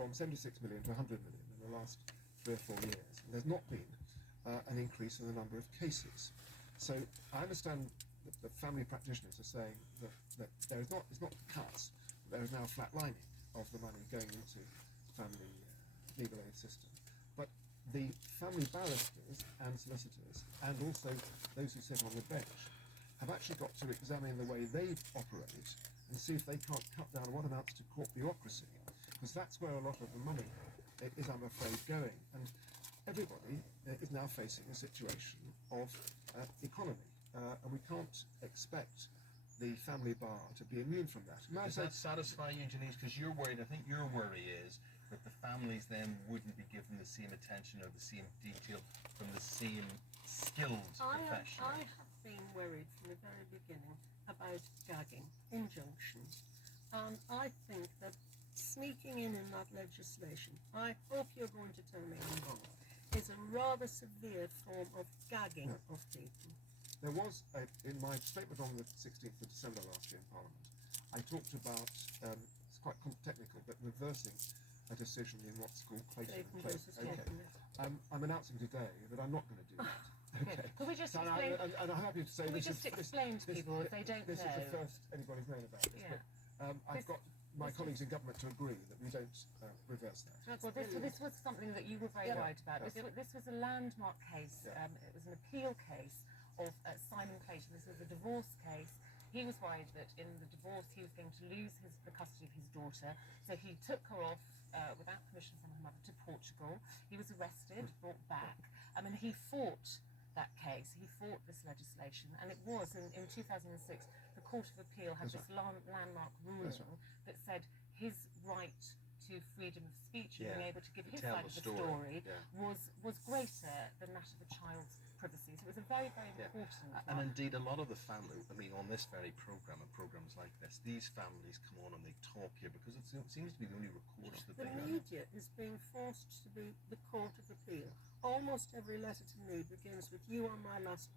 from 76 million to 100 million in the last 3 or 4 years. And there's not been an increase in the number of cases. So I understand that the family practitioners are saying that there is not, it's not cuts, there is now a flatlining of the money going into the family legal aid system. But the family barristers and solicitors, and also those who sit on the bench, have actually got to examine the way they operate and see if they can't cut down what amounts to court bureaucracy, because that's where a lot of the money is, I'm afraid, going. And everybody is now facing a situation of economy, and we can't expect the family bar to be immune from that. Does that satisfy you, Janice? Because you're worried, I think your worry is that the families then wouldn't be given the same attention or the same detail from the same skilled professional. I have been worried from the very beginning about gagging, injunctions, and I think that sneaking in that legislation, I hope you're going to tell me I'm wrong, is a rather severe form of gagging of people. There was, in my statement on the 16th of December last year in Parliament, I talked about, it's quite technical, but reversing a decision in what's called Clayton. Okay. I'm announcing today that I'm not going to do that. Okay. Could we just so explain? and I'm happy to say Can we this just explain to people if they don't this know? This is the first anybody's known about this. Yeah. But I've got my colleagues in government to agree that we don't reverse that. Well, this was something that you were very worried about. This was a landmark case. It was an appeal case of Simon Clayton. This was a divorce case. He was worried that in the divorce he was going to lose the custody of his daughter, so he took her off without permission from her mother to Portugal. He was arrested, brought back, and he fought that case. He fought this legislation, and it was in 2006 the Court of Appeal had this landmark ruling that said his right to freedom of speech and being able to give his side of the story was greater than that of a child's privacy. So it was a very, very important and indeed a lot of the family, on this very programme and programmes like this, these families come on and they talk here because it seems to be the only recourse that they have. The media is being forced to be the Court of Appeal. Almost every letter to me begins with "you are my last